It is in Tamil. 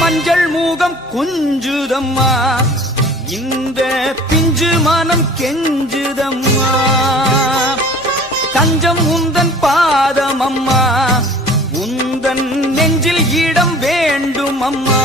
மஞ்சள் மூகம் கொஞ்சுதம்மா, இந்த பிஞ்சு மனம் கெஞ்சுதம்மா. தஞ்சம் உந்தன் பாதம் அம்மா, உந்தன் நெஞ்சில் இடம் வேண்டும் அம்மா.